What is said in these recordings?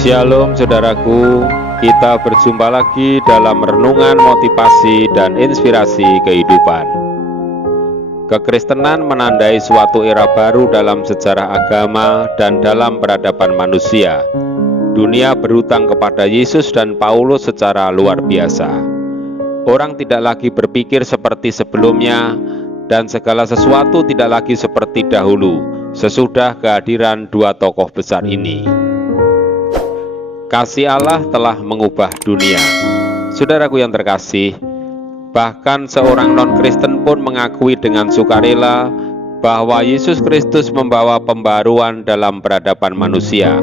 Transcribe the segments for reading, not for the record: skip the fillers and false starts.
Shalom saudaraku, kita berjumpa lagi dalam renungan motivasi dan inspirasi kehidupan. Kekristenan menandai suatu era baru dalam sejarah agama dan dalam peradaban manusia. Dunia berhutang kepada Yesus dan Paulus secara luar biasa. Orang tidak lagi berpikir seperti sebelumnya, dan segala sesuatu tidak lagi seperti dahulu sesudah kehadiran dua tokoh besar ini. Kasih Allah telah mengubah dunia. Saudaraku yang terkasih, bahkan seorang non-Kristen pun mengakui dengan sukarela bahwa Yesus Kristus membawa pembaruan dalam peradaban manusia.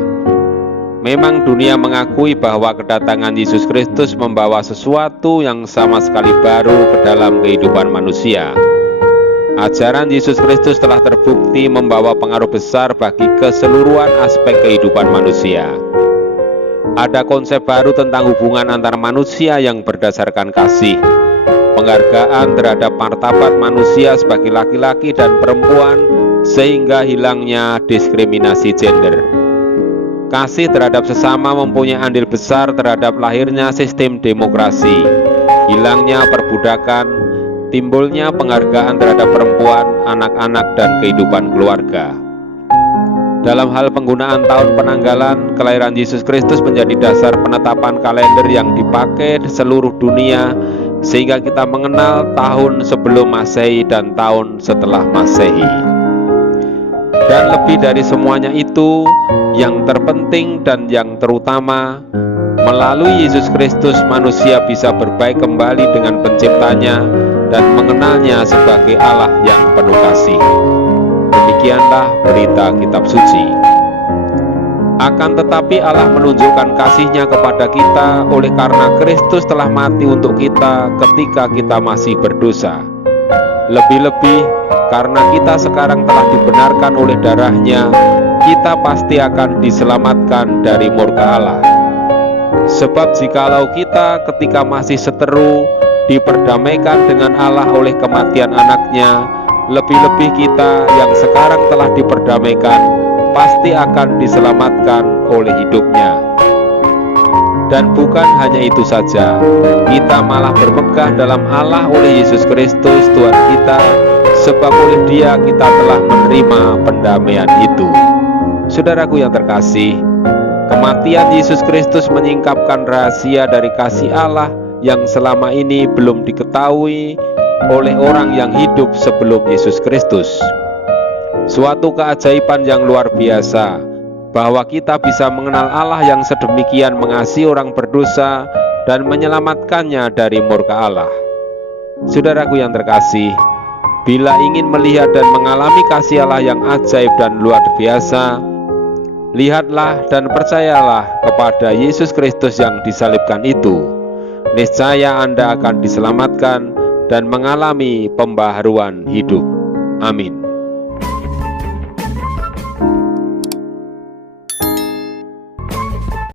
Memang dunia mengakui bahwa kedatangan Yesus Kristus membawa sesuatu yang sama sekali baru ke dalam kehidupan manusia. Ajaran Yesus Kristus telah terbukti membawa pengaruh besar bagi keseluruhan aspek kehidupan manusia. Ada konsep baru tentang hubungan antar manusia yang berdasarkan kasih, penghargaan terhadap martabat manusia sebagai laki-laki dan perempuan, sehingga hilangnya diskriminasi gender. Kasih terhadap sesama mempunyai andil besar terhadap lahirnya sistem demokrasi, hilangnya perbudakan, timbulnya penghargaan terhadap perempuan, anak-anak, dan kehidupan keluarga. Dalam hal penggunaan tahun penanggalan, kelahiran Yesus Kristus menjadi dasar penetapan kalender yang dipakai di seluruh dunia, sehingga kita mengenal tahun sebelum Masehi dan tahun setelah Masehi. Dan lebih dari semuanya itu, yang terpenting dan yang terutama, melalui Yesus Kristus manusia bisa berbaik kembali dengan penciptanya dan mengenalnya sebagai Allah yang penuh kasih. Demikianlah berita kitab suci. Akan tetapi Allah menunjukkan kasih-Nya kepada kita oleh karena Kristus telah mati untuk kita ketika kita masih berdosa. Lebih-lebih karena kita sekarang telah dibenarkan oleh darah-Nya, kita pasti akan diselamatkan dari murka Allah. Sebab jikalau kita ketika masih seteru diperdamaikan dengan Allah oleh kematian anaknya, lebih-lebih kita yang sekarang telah diperdamaikan pasti akan diselamatkan oleh hidupnya. Dan bukan hanya itu saja, kita malah bermegah dalam Allah oleh Yesus Kristus Tuhan kita, sebab oleh Dia kita telah menerima pendamaian itu. Saudaraku yang terkasih, kematian Yesus Kristus menyingkapkan rahasia dari kasih Allah yang selama ini belum diketahui oleh orang yang hidup sebelum Yesus Kristus. Suatu keajaiban yang luar biasa bahwa kita bisa mengenal Allah yang sedemikian mengasihi orang berdosa dan menyelamatkannya dari murka Allah. Saudaraku yang terkasih, bila ingin melihat dan mengalami kasih Allah yang ajaib dan luar biasa, lihatlah dan percayalah kepada Yesus Kristus yang disalibkan itu. Niscaya Anda akan diselamatkan dan mengalami pembaharuan hidup. Amin.